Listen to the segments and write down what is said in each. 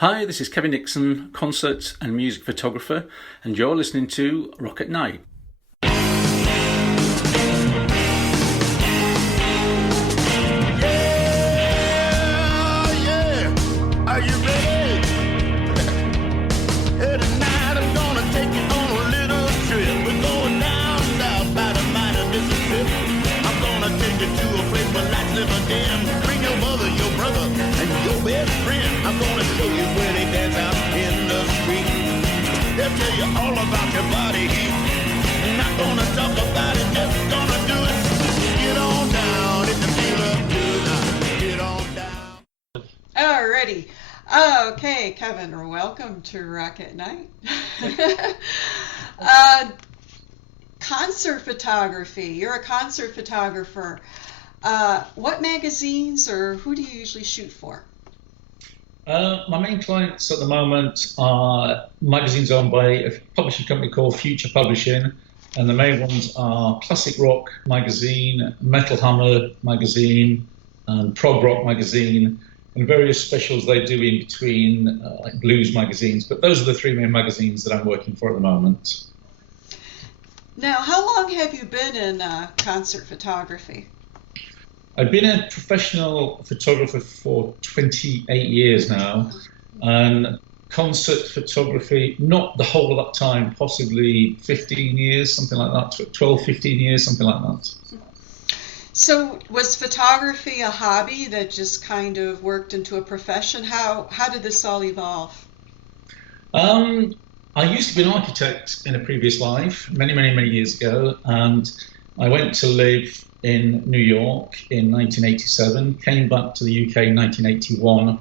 Hi, this is Kevin Nixon, concert and music photographer, and you're listening to Rock at Night. Are you ready? Hey, tonight I'm gonna take you on a little trip. We're going down south by the mighty Mississippi. I'm gonna take you to a place where lights never dim. Bring your mother, your brother, and your best friend. I'm gonna show you where they dance out in the street. They'll tell you all about your body heat. Not gonna talk about it, just gonna do it. Get on down if you feel up good. Get on down. Alrighty. Okay, Kevin, welcome to Rock at Night. Concert photography. You're a concert photographer. What magazines or who do you usually shoot for? My main clients at the moment are magazines owned by a publishing company called Future Publishing, and the main ones are Classic Rock Magazine, Metal Hammer Magazine, and Prog Rock Magazine, and various specials they do in between, like blues magazines. But those are the three main magazines that I'm working for at the moment. Now, how long have you been in concert photography? I've been a professional photographer for 28 years now, and concert photography, not the whole of that time, possibly 15 years, something like that, 12, 15 years, something like that. So was photography a hobby that just kind of worked into a profession? How did this all evolve? I used to be an architect in a previous life, many, many, many years ago, and I went to live in New York in 1987, came back to the UK in 1981,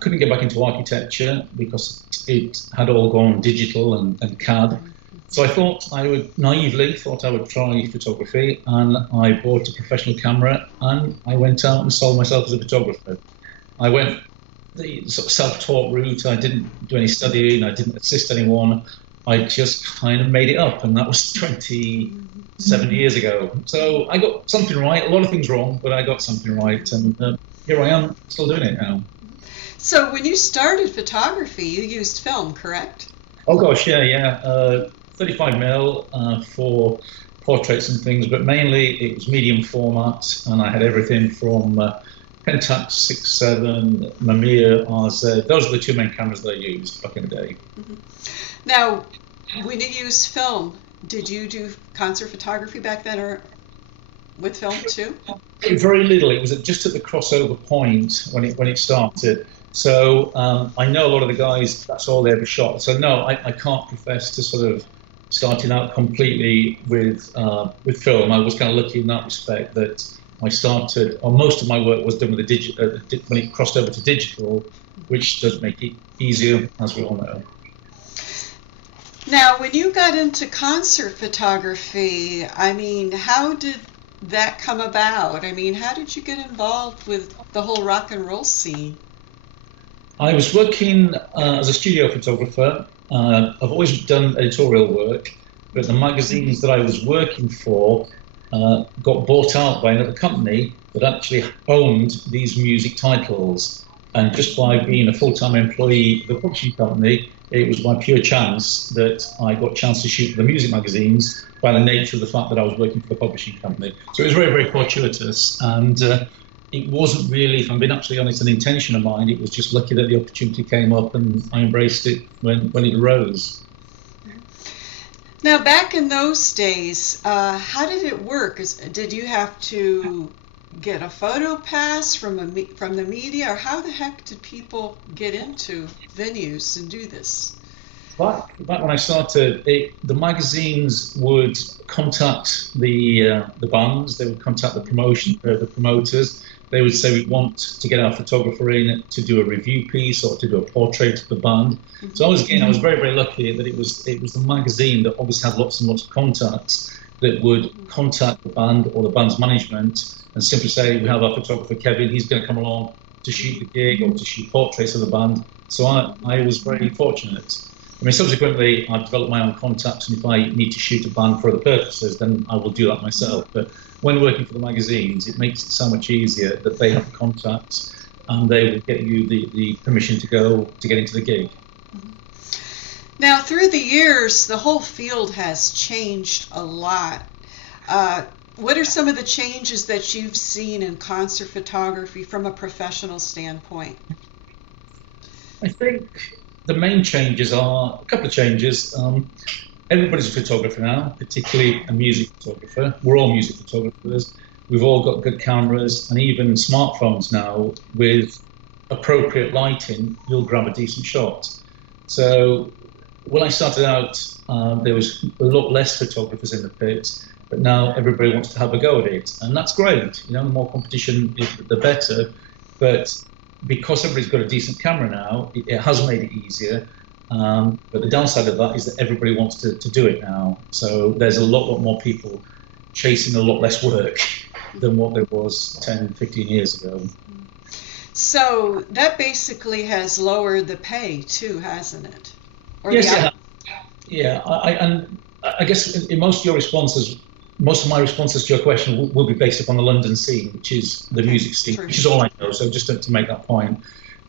couldn't get back into architecture because it had all gone digital and CAD. So I thought naively thought I would try photography, and I bought a professional camera and I went out and sold myself as a photographer. I went the sort of self-taught route. I didn't do any studying, I didn't assist anyone. I just kind of made it up, and that was 27 years ago. So I got something right, a lot of things wrong, but I got something right, and here I am, still doing it now. So when you started photography, you used film, correct? Oh gosh, yeah. 35 mil for portraits and things, but mainly it was medium format, and I had everything from Pentax 6.7, Mamiya, RZ. Those are the two main cameras that I used back in the day. Mm-hmm. Now, when you used film, did you do concert photography back then, or with film too? Very little. It was just at the crossover point when it started. So I know a lot of the guys, that's all they ever shot. So no, I can't profess to sort of starting out completely with film. I was kind of lucky in that respect that I started, or most of my work was done with the digital when it crossed over to digital, which does make it easier, as we all know. Now, when you got into concert photography, I mean, how did that come about? I mean, how did you get involved with the whole rock and roll scene? I was working as a studio photographer. I've always done editorial work, but the magazines that I was working for got bought out by another company that actually owned these music titles. And just by being a full-time employee of the publishing company, it was by pure chance that I got a chance to shoot the music magazines by the nature of the fact that I was working for the publishing company. So it was very, very fortuitous. And it wasn't really, if I'm being absolutely honest, an intention of mine. It was just lucky that the opportunity came up and I embraced it when it arose. Now, back in those days, how did it work? Did you have to get a photo pass from the media, or how the heck did people get into venues and do this? Back when I started, the magazines would contact the bands, they would contact the promoters. They would say, we want to get our photographer in to do a review piece or to do a portrait of the band. Mm-hmm. So I was very, very lucky that it was the magazine that obviously had lots and lots of contacts that would contact the band or the band's management and simply say, we have our photographer Kevin, he's going to come along to shoot the gig or to shoot portraits of the band. So I was very fortunate. I mean, subsequently, I've developed my own contacts, and if I need to shoot a band for other purposes, then I will do that myself. But when working for the magazines, it makes it so much easier that they have contacts and they will get you the permission to get into the gig. Now, through the years, the whole field has changed a lot. What are some of the changes that you've seen in concert photography from a professional standpoint? I think the main changes are a couple of changes. Everybody's a photographer now, particularly a music photographer. We're all music photographers. We've all got good cameras, and even smartphones now with appropriate lighting, you'll grab a decent shot. So when I started out, there was a lot less photographers in the pit, but now everybody wants to have a go at it, and that's great. You know, the more competition, the better. But because everybody's got a decent camera now, it has made it easier. But the downside of that is that everybody wants to do it now. So there's a lot more people chasing a lot less work than what there was 10, 15 years ago. So that basically has lowered the pay too, hasn't it? Or yes, yeah. And I guess in most of your responses, most of my responses to your question will be based upon the London scene, which is the music scene, which is all I know. So just to make that point.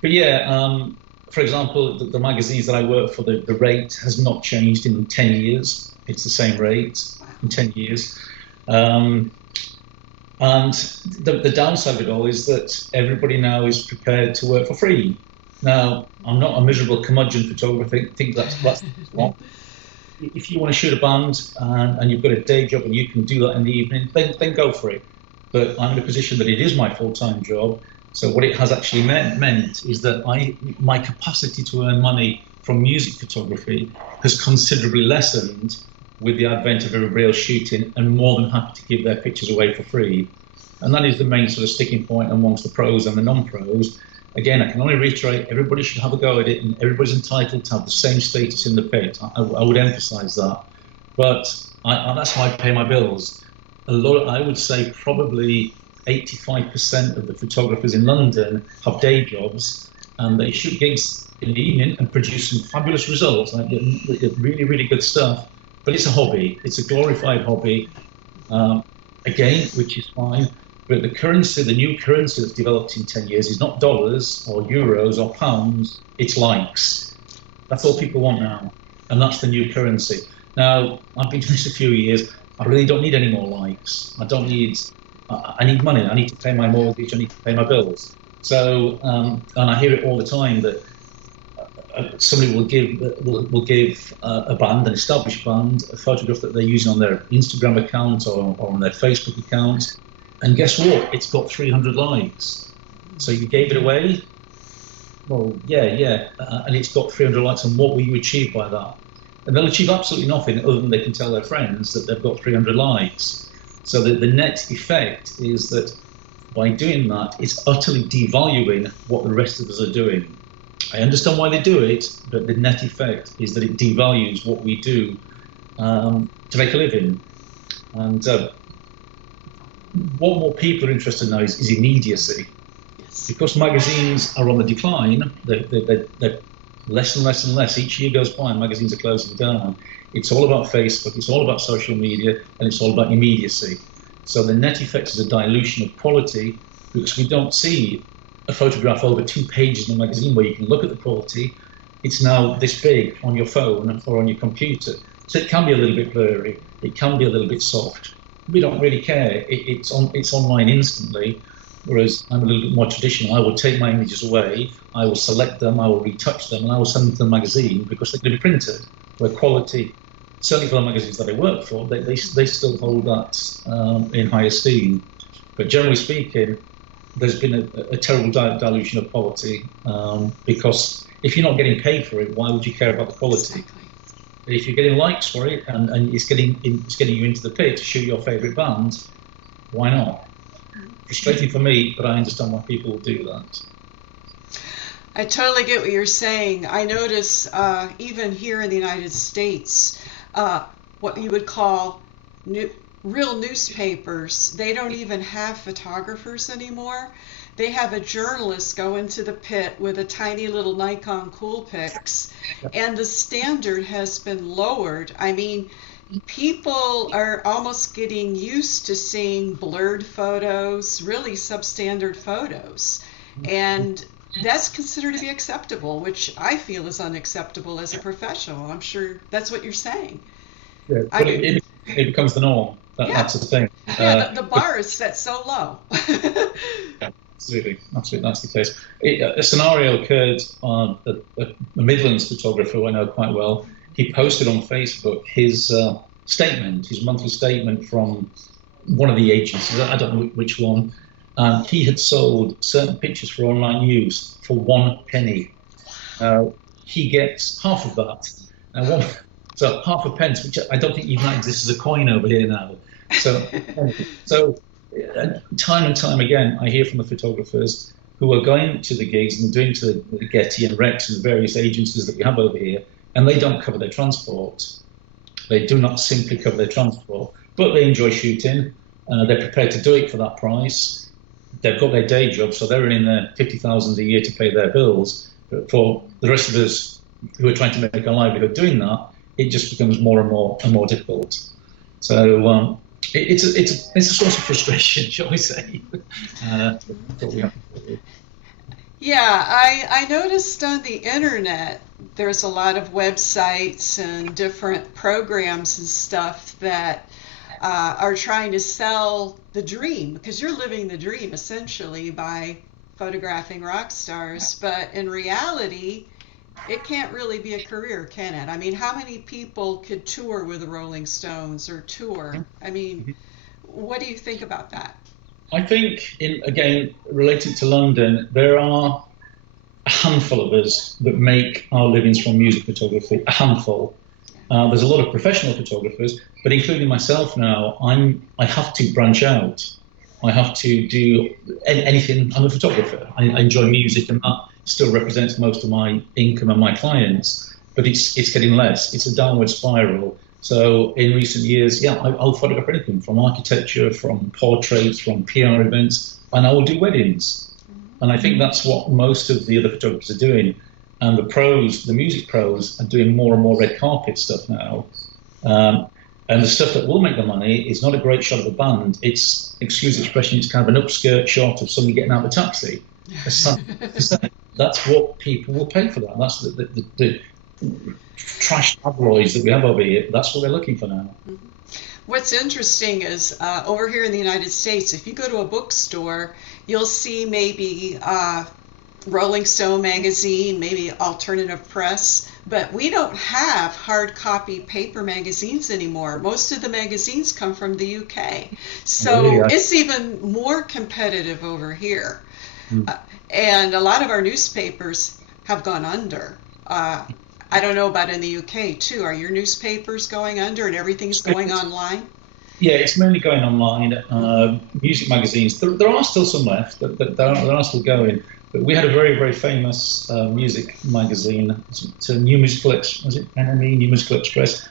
But yeah, for example, the magazines that I work for, the rate has not changed in 10 years. It's the same rate in 10 years. And the downside of it all is that everybody now is prepared to work for free. Now, I'm not a miserable curmudgeon photographer. I think that's wrong. If you want to shoot a band and you've got a day job and you can do that in the evening, then go for it. But I'm in a position that it is my full-time job. So what it has actually meant is that my capacity to earn money from music photography has considerably lessened with the advent of everybody else shooting, and more than happy to give their pictures away for free. And that is the main sort of sticking point amongst the pros and the non-pros. Again, I can only reiterate, everybody should have a go at it, and everybody's entitled to have the same status in the pit. I would emphasize that. But that's how I pay my bills. I would say probably 85% of the photographers in London have day jobs, and they shoot gigs in the evening and produce some fabulous results, like really, really good stuff. But it's a hobby. It's a glorified hobby, again, which is fine. But the currency, the new currency that's developed in 10 years is not dollars or euros or pounds, it's likes. That's all people want now. And that's the new currency. Now, I've been doing this a few years. I really don't need any more likes. I need money. I need to pay my mortgage. I need to pay my bills. So, and I hear it all the time that somebody will give a band, an established band, a photograph that they're using on their Instagram account or on their Facebook account. And guess what? It's got 300 likes. So you gave it away? Well, yeah. And it's got 300 likes, and what will you achieve by that? And they'll achieve absolutely nothing other than they can tell their friends that they've got 300 likes. So the net effect is that by doing that, it's utterly devaluing what the rest of us are doing. I understand why they do it, but the net effect is that it devalues what we do to make a living. And what more people are interested in now is immediacy. Yes. Because magazines are on the decline, they're less and less and less. Each year goes by and magazines are closing down. It's all about Facebook, it's all about social media, and it's all about immediacy. So the net effect is a dilution of quality, because we don't see a photograph over 2 pages in a magazine where you can look at the quality. It's now this big on your phone or on your computer. So it can be a little bit blurry, it can be a little bit soft. We don't really care. It's online instantly, whereas I'm a little bit more traditional. I will take my images away, I will select them, I will retouch them, and I will send them to the magazine because they're going to be printed. Where quality, certainly for the magazines that I work for, they still hold that in high esteem. But generally speaking, there's been a terrible dilution of quality, because if you're not getting paid for it, why would you care about the quality? Exactly. If you're getting likes for it and it's getting you into the pit to shoot your favourite band, why not? Frustrating for me, but I understand why people will do that. I totally get what you're saying. I notice even here in the United States, what you would call real newspapers, they don't even have photographers anymore. They have a journalist go into the pit with a tiny little Nikon Coolpix, and the standard has been lowered. I mean, people are almost getting used to seeing blurred photos, really substandard photos. and that's considered to be acceptable, which I feel is unacceptable as a professional. I'm sure that's what you're saying. Yeah, but it becomes the norm. That's the thing. Yeah, the bar is set so low. Absolutely, that's the case. A scenario occurred on a Midlands photographer who I know quite well. He posted on Facebook his monthly statement from one of the agencies, I don't know which one, and he had sold certain pictures for online use for 1 penny. He gets half of that, so half a pence, which I don't think even exists as a coin over here now. So time and time again, I hear from the photographers who are going to the gigs and doing to the Getty and Rex and the various agencies that we have over here, and they don't cover their transport. They do not simply cover their transport, but they enjoy shooting. They're prepared to do it for that price. They've got their day job, so they're earning their $50,000 a year to pay their bills. But for the rest of us who are trying to make a livelihood doing that, it just becomes more and more difficult. So it's a source of frustration, shall we say? Yeah, I noticed on the internet there's a lot of websites and different programs and stuff that are trying to sell the dream, because you're living the dream essentially by photographing rock stars, but in reality it can't really be a career, can it? I mean, how many people could tour with the Rolling Stones or tour? I mean, what do you think about that? I think, again, related to London, there are a handful of us that make our livings from music photography, a handful. There's a lot of professional photographers, but including myself now, I have to branch out. I have to do anything. I'm a photographer. I enjoy music, and that still represents most of my income and my clients, but it's getting less. It's a downward spiral. So in recent years, I'll photograph anything from architecture, from portraits, from PR events, and I will do weddings. And I think that's what most of the other photographers are doing. And the music pros, are doing more and more red carpet stuff now. And the stuff that will make the money is not a great shot of a band. It's, excuse the expression, it's kind of an upskirt shot of somebody getting out of a taxi. That's what people will pay for that. That's the trash tabloids that we have over here. That's what they're looking for now. What's interesting is over here in the United States, if you go to a bookstore, you'll see maybe Rolling Stone magazine, maybe Alternative Press, but we don't have hard copy paper magazines anymore. Most of the magazines come from the UK. So it's even more competitive over here. And a lot of our newspapers have gone under. I don't know about in the UK too. Are your newspapers going under and everything's going online? Yeah, it's mainly going online. Music magazines, there are still some left. There are still going. But we had a very, very famous music magazine, New Musical NME, New Musical Express,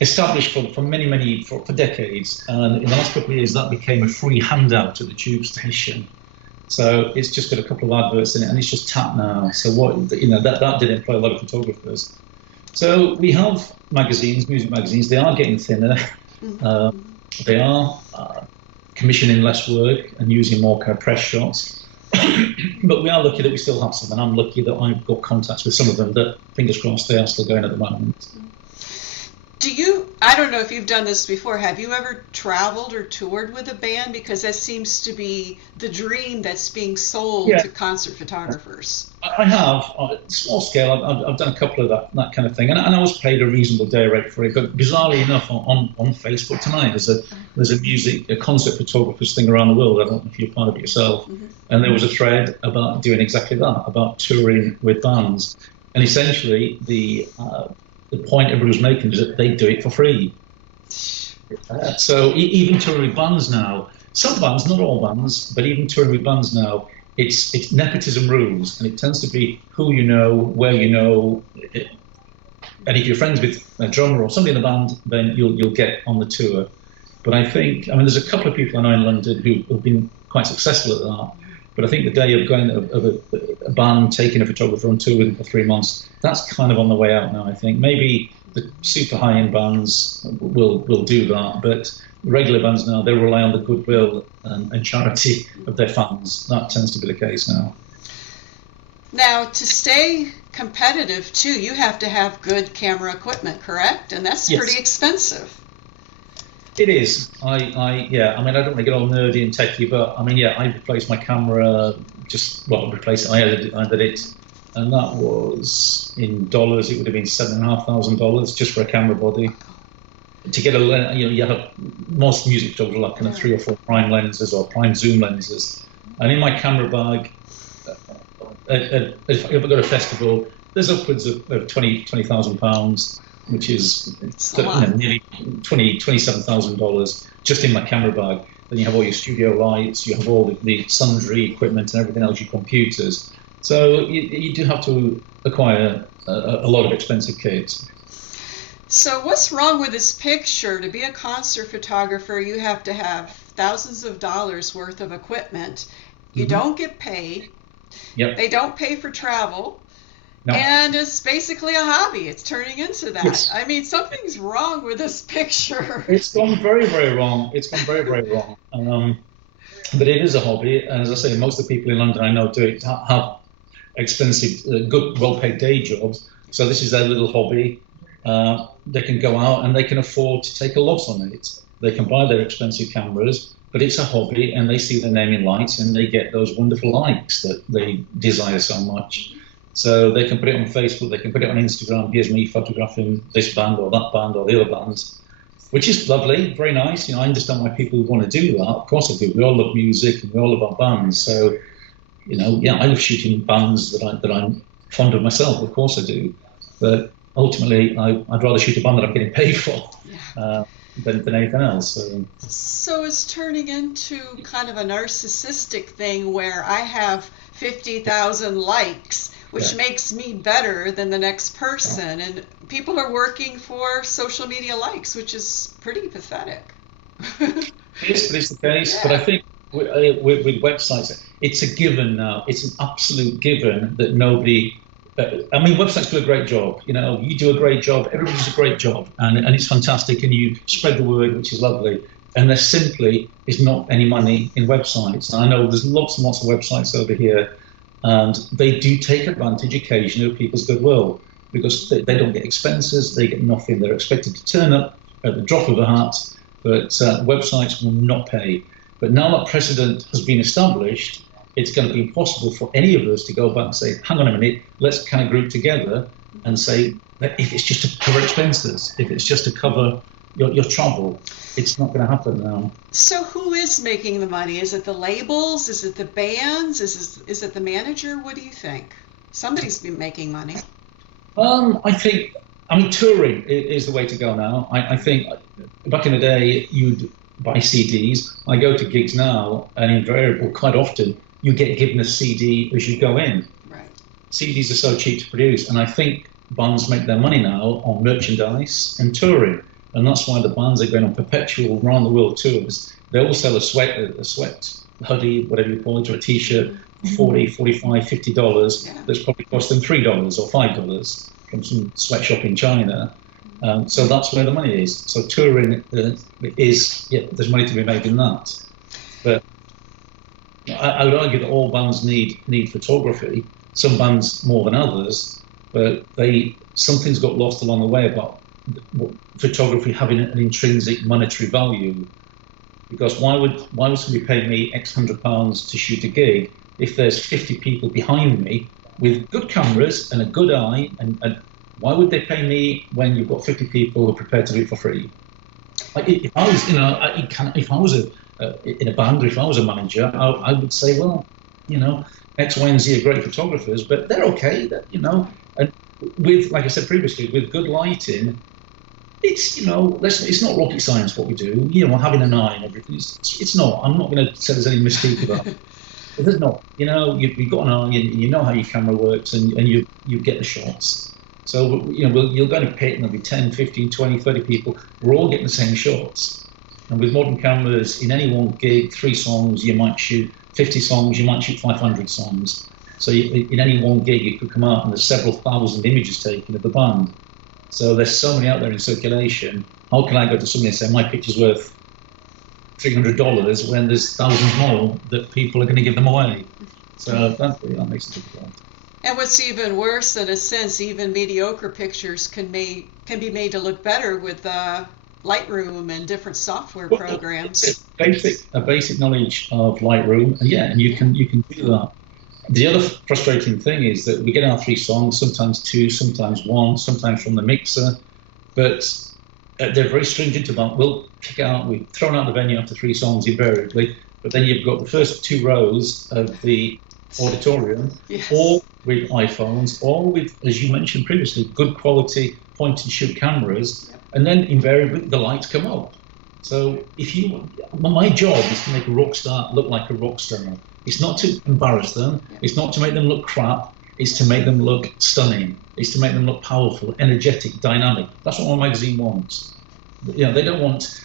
established for decades. And in the last couple of years, that became a free handout at the tube station. So it's just got a couple of adverts in it, and it's just tap now. So that did employ a lot of photographers. So we have magazines, music magazines. They are getting thinner. They are commissioning less work and using more kind of press shots. But we are lucky that we still have some, and I'm lucky that I've got contacts with some of them that, fingers crossed, they are still going at the moment. I don't know if you've done this before, have you ever traveled or toured with a band? Because that seems to be the dream that's being sold to concert photographers. I have, small scale. I've done a couple of that kind of thing, and I was paid a reasonable day rate for it. But bizarrely enough, on Facebook tonight, there's a concert photographers thing around the world. I don't know if you're part of it yourself. And there was a thread about doing exactly that, about touring with bands, and essentially the point everybody was making is that they do it for free. So even touring with bands now, some bands, not all bands, but even touring with bands now, it's nepotism rules, and it tends to be who you know, where you know, and if you're friends with a drummer or somebody in the band, then you'll get on the tour. But there's a couple of people I know in London who have been quite successful at that. But I think the day of going of a band taking a photographer on tour with them for 3 months, that's kind of on the way out now. I think maybe the super high-end bands will do that, but regular bands now, they rely on the goodwill and charity of their fans. That tends to be the case now. Now, to stay competitive too, you have to have good camera equipment, correct? And that's Yes. pretty expensive. It is. I don't want to get all nerdy and techie, but I replaced my camera. Replaced it. I added it, and that was in dollars. It would have been $7,500 just for a camera body. To get most music photographers have kind of 3 or 4 prime lenses or prime zoom lenses, and in my camera bag, if I go to a festival, there's upwards of £20,000, which is nearly $27,000 just in my camera bag. Then you have all your studio lights, you have all the sundry equipment and everything else, your computers. So you do have to acquire a lot of expensive kit. So what's wrong with this picture? To be a concert photographer, you have to have thousands of dollars worth of equipment. You don't get paid. Yep. They don't pay for travel. No. And it's basically a hobby. It's turning into that. Yes. I mean, something's wrong with this picture. It's gone very, very wrong. But it is a hobby. And as I say, most of the people in London I know do it have expensive, good, well-paid day jobs. So this is their little hobby. They can go out and they can afford to take a loss on it. They can buy their expensive cameras, but it's a hobby, and they see their name in lights and they get those wonderful likes that they desire so much. So they can put it on Facebook, they can put it on Instagram. Here's me photographing this band or that band or the other bands, which is lovely, very nice. I understand why people want to do that. Of course I do. We all love music and we all love our bands. So, I love shooting bands that I'm fond of myself. Of course I do. But ultimately, I'd rather shoot a band that I'm getting paid for than anything else. So it's turning into kind of a narcissistic thing where I have 50,000 likes, which makes me better than the next person. And people are working for social media likes, which is pretty pathetic. It's the case, but I think with websites, it's a given now. It's an absolute given that nobody... websites do a great job. You do a great job. Everybody does a great job, and it's fantastic. And you spread the word, which is lovely. And there simply is not any money in websites. And I know there's lots and lots of websites over here, and they do take advantage occasionally of people's goodwill because they don't get expenses. They get nothing. They're expected to turn up at the drop of a hat, but websites will not pay. But now that precedent has been established, it's going to be impossible for any of us to go back and say, hang on a minute, let's kind of group together and say that if it's just to cover expenses, if it's just to cover your travel, it's not going to happen now. So who is making the money? Is it the labels? Is it the bands? Is it the manager? What do you think? Somebody's been making money. I think touring is the way to go now. I think back in the day, you'd buy CDs. I go to gigs now, and invariably, quite often, you get given a CD as you go in. Right. CDs are so cheap to produce, and I think bands make their money now on merchandise and touring, and that's why the bands are going on perpetual round the world tours. They all sell a sweat hoodie, whatever you call it, or a T-shirt, $40, $45, $50. That's probably cost them $3 or $5 from some sweatshop in China. So that's where the money is. So touring there's money to be made in that. But I would argue that all bands need photography. Some bands more than others, but something's got lost along the way about photography having an intrinsic monetary value. Because why would somebody pay me X £100 to shoot a gig if there's 50 people behind me with good cameras and a good eye? And why would they pay me when you've got 50 people who are prepared to do it for free? Like if I was in a band, or if I was a manager, I would say, well, X, Y, and Z are great photographers, but they're okay. And with, like I said previously, with good lighting, it's it's not rocket science what we do. Having an eye and everything. It's not. I'm not going to say there's any mystique about it. But there's not. You've got an eye, and you know how your camera works, and you get the shots. So you'll go to pit, and there'll be 10, 15, 20, 30 people. We're all getting the same shots. And with modern cameras, in any one gig, 3 songs, you might shoot 50 songs, you might shoot 500 songs. So in any one gig, you could come out and there's several thousand images taken of the band. So there's so many out there in circulation. How can I go to somebody and say my picture's worth $300 when there's thousands more that people are going to give them away? So that makes it difficult. And what's even worse, in a sense, even mediocre pictures can be made to look better with Lightroom and different software programs. A basic knowledge of Lightroom, and you can do that. The other frustrating thing is that we get our 3 songs, sometimes 2, sometimes 1, sometimes from the mixer, but they're very stringent about, we'll kick out, we've thrown out the venue after 3 songs invariably, but then you've got the first 2 rows of the auditorium, Yes. all with iPhones, all with, as you mentioned previously, good quality point-and-shoot cameras, and then invariably the lights come up. So my job is to make a rock star look like a rock star. It's not to embarrass them. It's not to make them look crap. It's to make them look stunning. It's to make them look powerful, energetic, dynamic. That's what my magazine wants. They don't want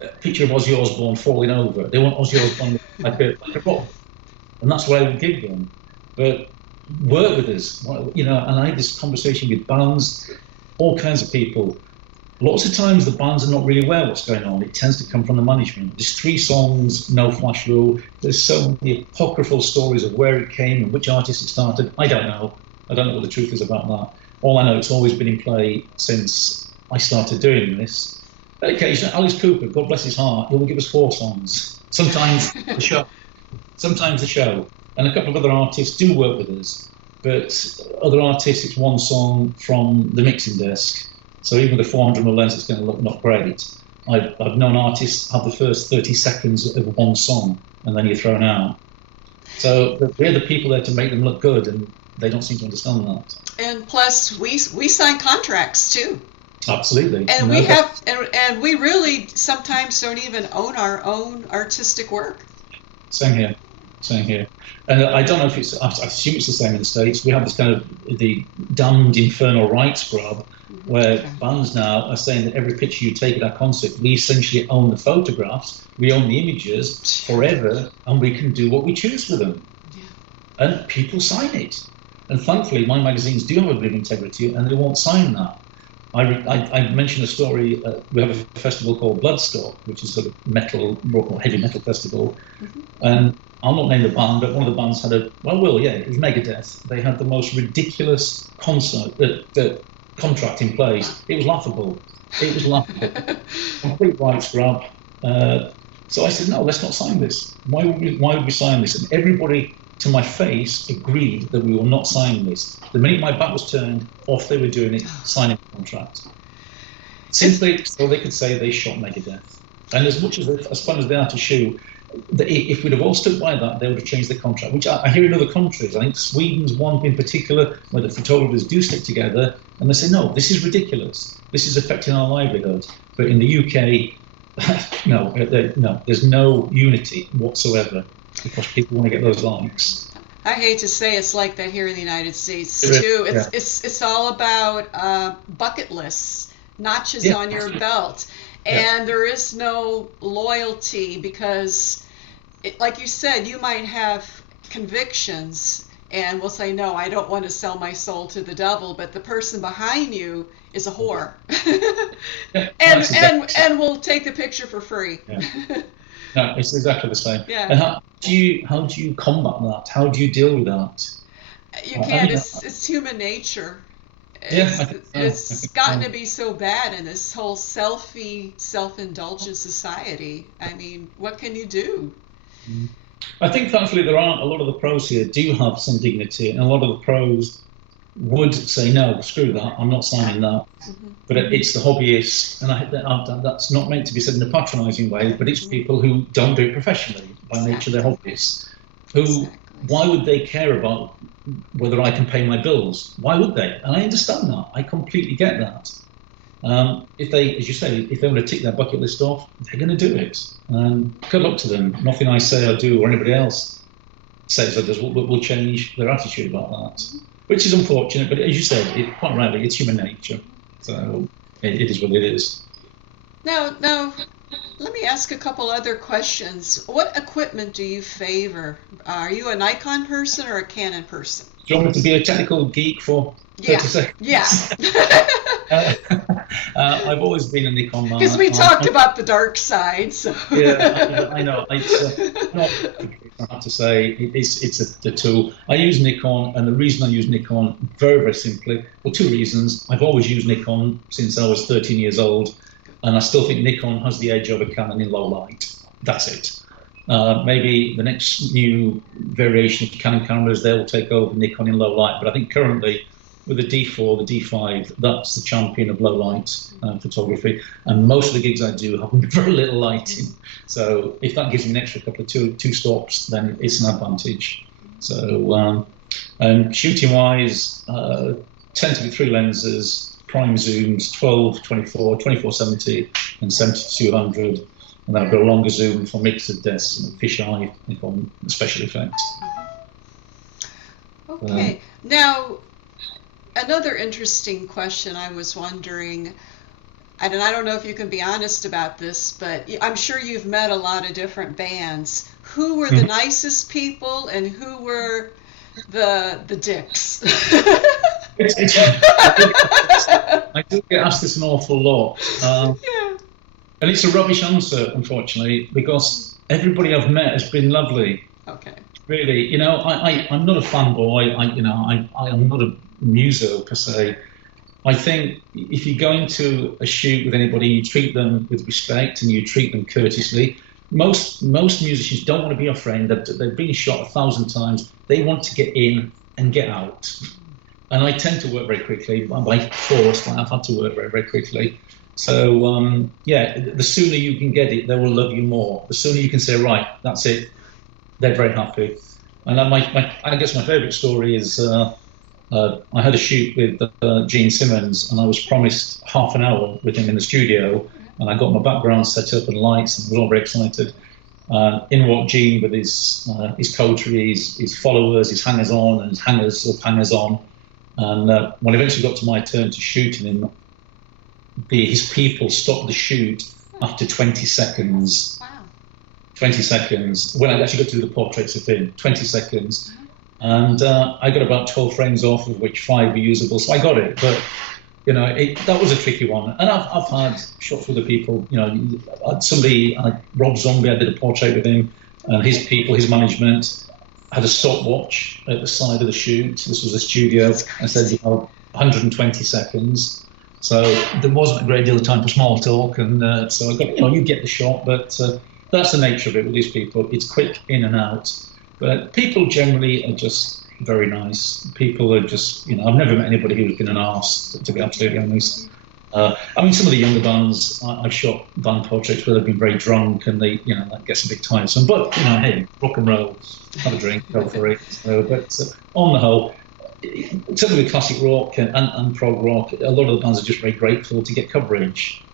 a picture of Ozzy Osbourne falling over. They want Ozzy Osbourne like a rock. And that's what I would give them. But work with us. And I had this conversation with bands, all kinds of people. Lots of times the bands are not really aware what's going on. It tends to come from the management. There's 3 songs, no flash rule. There's so many apocryphal stories of where it came and which artist it started. I don't know. I don't know what the truth is about that. All I know, it's always been in play since I started doing this. But occasionally, Alice Cooper, God bless his heart, he will give us 4 songs. Sometimes the show. And a couple of other artists do work with us. But other artists, it's 1 song from the mixing desk. So even with a 400mm lens, it's going to look not great. I've known artists have the first 30 seconds of 1 song, and then you're thrown out. So we're the people there to make them look good, and they don't seem to understand that. And plus, we sign contracts too. Absolutely. And we have, and we really sometimes don't even own our own artistic work. Same here. And I don't know if it's, I assume it's the same in the States. We have this kind of the damned infernal rights grab, where bands now are saying that every picture you take at our concert, we essentially own the photographs, we own the images forever, and we can do what we choose with them. Yeah. And people sign it. And thankfully, my magazines do have a bit of integrity, and they won't sign that. I mentioned a story. We have a festival called Bloodstock, which is a metal, heavy metal festival. Mm-hmm. And I'll not name the band, but one of the bands had it was Megadeth. They had the most ridiculous contract in place. It was laughable. Complete rights grab. So I said, no, let's not sign this. Why would we sign this? And everybody, to my face, agreed that we will not sign this. The minute my back was turned, off they were doing it, signing the contract. Simply so they could say they shot Megadeth. And as fun as they are to shoot, if we'd have all stood by that, they would have changed the contract, which I hear in other countries. I think Sweden's one in particular, where the photographers do stick together, and they say, no, this is ridiculous. This is affecting our livelihood. But in the UK, no, there's no unity whatsoever, because people want to get those likes. I hate to say it's like that here in the United States too. It's all about bucket lists, notches on your belt, and there is no loyalty because, like you said, you might have convictions and will say, no, I don't want to sell my soul to the devil, but the person behind you is a whore, and will take the picture for free. Yeah. No, it's exactly the same. Yeah. And how do you combat that? How do you deal with that? You can't. It's human nature. It's gotten to be so bad in this whole self-indulgent society. I mean, what can you do? I think thankfully there aren't a lot of the pros here do have some dignity, and a lot of the pros would say, no, screw that, I'm not signing that. Mm-hmm. But it's the hobbyists, and that's not meant to be said in a patronising way, but it's people who don't do it professionally. By nature, they're hobbyists. Why would they care about whether I can pay my bills? Why would they? And I understand that. I completely get that. If they, as you say, if they want to tick their bucket list off, they're going to do it. Good luck to them. Nothing I say or do or anybody else says or does will change their attitude about that. Which is unfortunate, but as you said, quite rightly, it's human nature. So it is what it is. Now, let me ask a couple other questions. What equipment do you favor? Are you a Nikon person or a Canon person? Do you want me to be a technical geek for 30 seconds? Yeah. I've always been a Nikon man. Because we talked about the dark side, so. Yeah, I know. It's not. I have to say, it's the tool. I use Nikon, and the reason I use Nikon, very, very simply, well, two reasons. I've always used Nikon since I was 13 years old, and I still think Nikon has the edge over Canon in low light. That's it. Maybe the next new variation of Canon cameras, they will take over Nikon in low light, but I think currently, with the D4, the D5, that's the champion of low light photography. And most of the gigs I do have very little lighting. So if that gives me an extra couple of two stops, then it's an advantage. So shooting wise, tend to be 3 lenses, prime zooms, 12, 24, 2470 and 7200. And then I've got a longer zoom for mixed desks and fisheye Nikon special effects. Okay. Now, another interesting question I was wondering, and I don't know if you can be honest about this, but I'm sure you've met a lot of different bands. Who were the nicest people and who were the dicks? I do get asked this an awful lot. Yeah. And it's a rubbish answer, unfortunately, because everybody I've met has been lovely. Okay. Really, I'm not a fanboy. I'm not a muso per se. I think if you go into a shoot with anybody, you treat them with respect and you treat them courteously. Most musicians don't want to be your friend. They've been shot 1,000 times. They want to get in and get out. And I tend to work very quickly. By force, I've had to work very, very quickly. So, the sooner you can get it, they will love you more. The sooner you can say, right, that's it, they're very happy. And I guess my favourite story is I had a shoot with Gene Simmons, and I was promised half an hour with him in the studio, and I got my background set up and lights, and was all very excited. In walked Gene with his coterie, his followers, his hangers-on, and his hangers-on. And when I eventually got to my turn to shooting him, his people stopped the shoot after 20 seconds. Wow. 20 seconds. When I actually got to do the portraits of him, 20 seconds. And I got about 12 frames off, of which 5 were usable. So I got it. But, that was a tricky one. And I've had shots with the people, Rob Zombie, I did a portrait with him, and his people, his management, had a stopwatch at the side of the shoot. This was a studio, and said, 120 seconds. So there wasn't a great deal of time for small talk, and so I got, you get the shot, but that's the nature of it with these people. It's quick in and out, but people generally are just very nice. People are just, I've never met anybody who's been an arse, to be absolutely honest. Some of the younger bands, I've shot band portraits where they've been very drunk, and they, that gets a bit tiresome. But hey, rock and roll, have a drink, go for it. But on the whole, certainly with classic rock and prog rock, a lot of the bands are just very grateful to get coverage.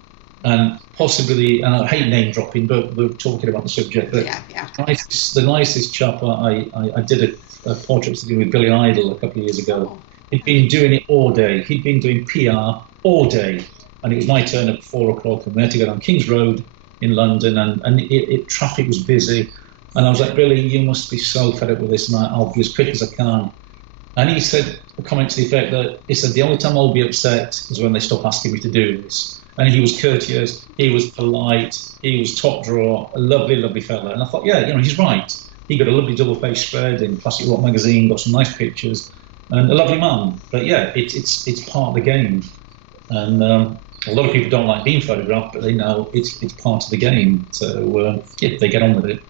And possibly, and I hate name dropping, but we're talking about the subject. But the nicest chap, I did a portrait to do with Billy Idol a couple of years ago. He'd been doing it all day. He'd been doing PR all day. And it was my turn at 4 o'clock, and we had to go down King's Road in London, and traffic was busy. And I was like, Billy, you must be so fed up with this, and I'll be as quick as I can. And he said a comment to the effect that, he said, the only time I'll be upset is when they stop asking me to do this. And he was courteous, he was polite, he was top drawer, a lovely, lovely fella. And I thought, he's right. He got a lovely double-page spread in Classic Rock magazine, got some nice pictures, and a lovely man. But it's part of the game. And a lot of people don't like being photographed, but they know it's part of the game. So, they get on with it.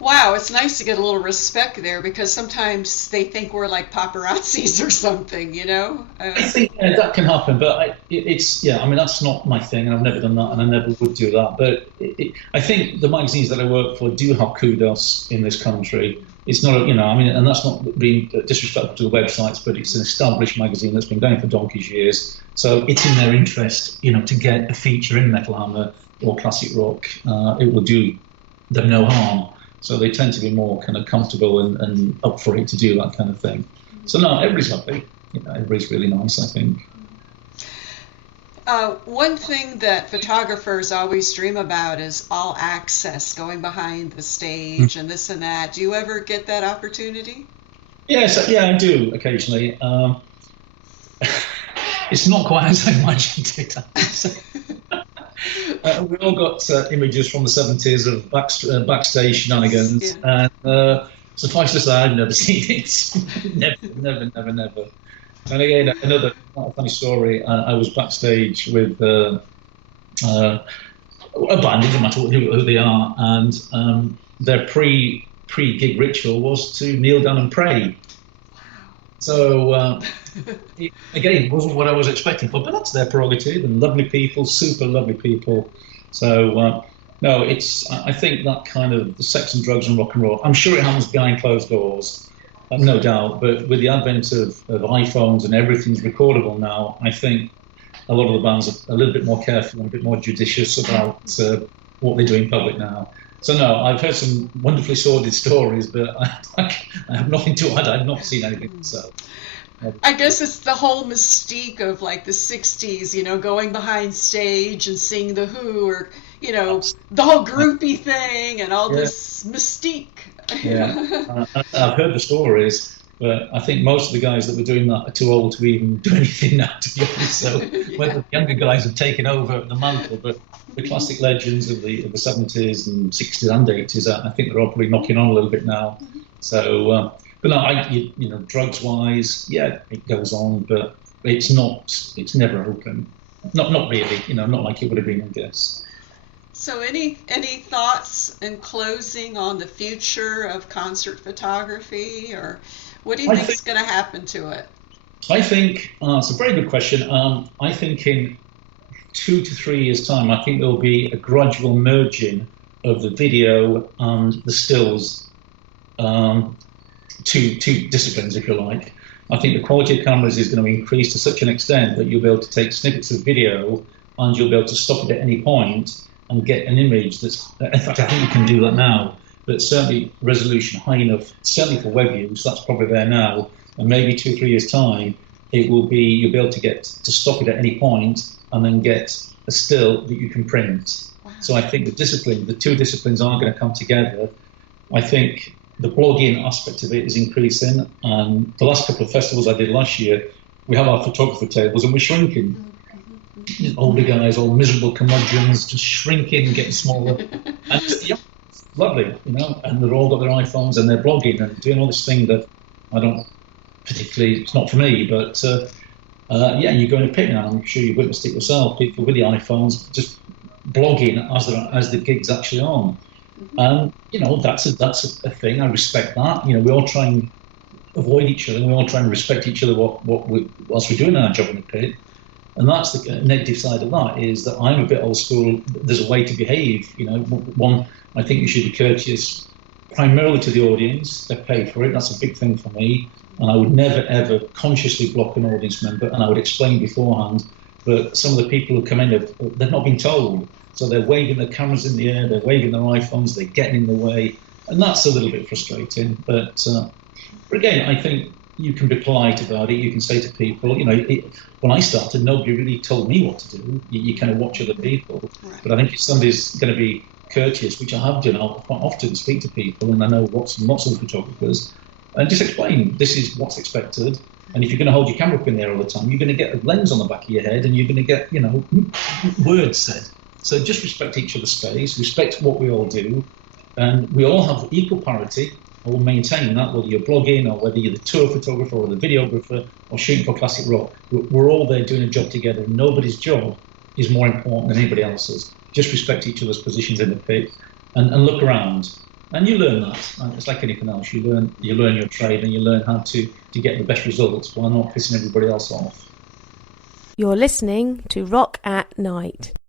Wow, it's nice to get a little respect there, because sometimes they think we're like paparazzis or something, I think that can happen, but that's not my thing, and I've never done that, and I never would do that. But I think the magazines that I work for do have kudos in this country. It's not, and that's not being disrespectful to the websites, but it's an established magazine that's been going for donkey's years. So it's in their interest, to get a feature in Metal Hammer or Classic Rock. It will do them no harm. So they tend to be more kind of comfortable and up for it to do that kind of thing. So no, everybody's happy. Everybody's really nice, I think. One thing that photographers always dream about is all access, going behind the stage and this and that. Do you ever get that opportunity? Yes, I do occasionally. It's not quite as I imagined it. We all got images from the 70s of backstage shenanigans, Yeah. and suffice to say, I've never seen it. Never. And again, another funny story. I was backstage with a band. It doesn't matter who they are, and their pre-gig ritual was to kneel down and pray. So it wasn't what I was expecting, but that's their prerogative. And lovely people, super lovely people. So no, I think that kind of the sex and drugs and rock and roll. I'm sure it happens behind closed doors, no doubt. But with the advent of iPhones and everything's recordable now, I think a lot of the bands are a little bit more careful and a bit more judicious about what they do in public now. So no, I've heard some wonderfully sordid stories, but I have nothing to add. I've not seen anything. So I guess it's the whole mystique of like the 60s, going behind stage and seeing the Who, or, the whole groupie thing and all this mystique. Yeah, I've heard the stories, but I think most of the guys that were doing that are too old to even do anything now, to be honest. So whether the younger guys have taken over the mantle, but the classic legends of the 70s and 60s and 80s, I think they're all probably knocking on a little bit now. So, but no, drugs wise, yeah, it goes on, but it's never open. Not really, not like it would have been, I guess. So any thoughts in closing on the future of concert photography, or what do you think is going to happen to it? I think it's a very good question. I think in 2 to 3 years' time, I think there'll be a gradual merging of the video and the stills, two disciplines, if you like. I think the quality of cameras is going to increase to such an extent that you'll be able to take snippets of video and you'll be able to stop it at any point and get an image that's, in fact, I think you can do that now, but certainly resolution high enough, certainly for web use, that's probably there now, and maybe 2 or 3 years' time, you'll be able to get to stop it at any point and then get a still that you can print. Wow. So I think the two disciplines are going to come together. I think the blogging aspect of it is increasing, and the last couple of festivals I did last year, we have our photographer tables and we're shrinking. Older guys, all miserable curmudgeons, just shrinking and getting smaller. And it's lovely, and they've all got their iPhones and they're blogging and doing all this thing that I don't particularly, it's not for me, but you go in a pit now, I'm sure you've witnessed it yourself, people with the iPhones just blogging as the gig's actually on. And, that's a thing, I respect that. We all try and avoid each other, and we all try and respect each other whilst we're doing our job in the pit. And that's the negative side of that, is that I'm a bit old school. There's a way to behave. One, I think you should be courteous primarily to the audience. They pay for it. That's a big thing for me. And I would never, ever consciously block an audience member. And I would explain beforehand. But some of the people who come in, they've not been told. So they're waving their cameras in the air. They're waving their iPhones. They're getting in the way. And that's a little bit frustrating. But again, I think you can be polite about it. You can say to people, when I started, nobody really told me what to do. You kind of watch other people. Right. But I think if somebody's going to be courteous, which I have done, I'll quite often speak to people, and I know lots and lots of photographers, and just explain this is what's expected. And if you're going to hold your camera up in there all the time, you're going to get a lens on the back of your head, and you're going to get, words said. So just respect each other's space, respect what we all do, and we all have equal parity. I will maintain that, whether you're blogging or whether you're the tour photographer or the videographer or shooting for classic rock. We're all there doing a job together. Nobody's job is more important than anybody else's. Just respect each other's positions in the pit and look around. And you learn that. And it's like anything else. You learn your trade, and you learn how to get the best results while not pissing everybody else off. You're listening to Rock at Night.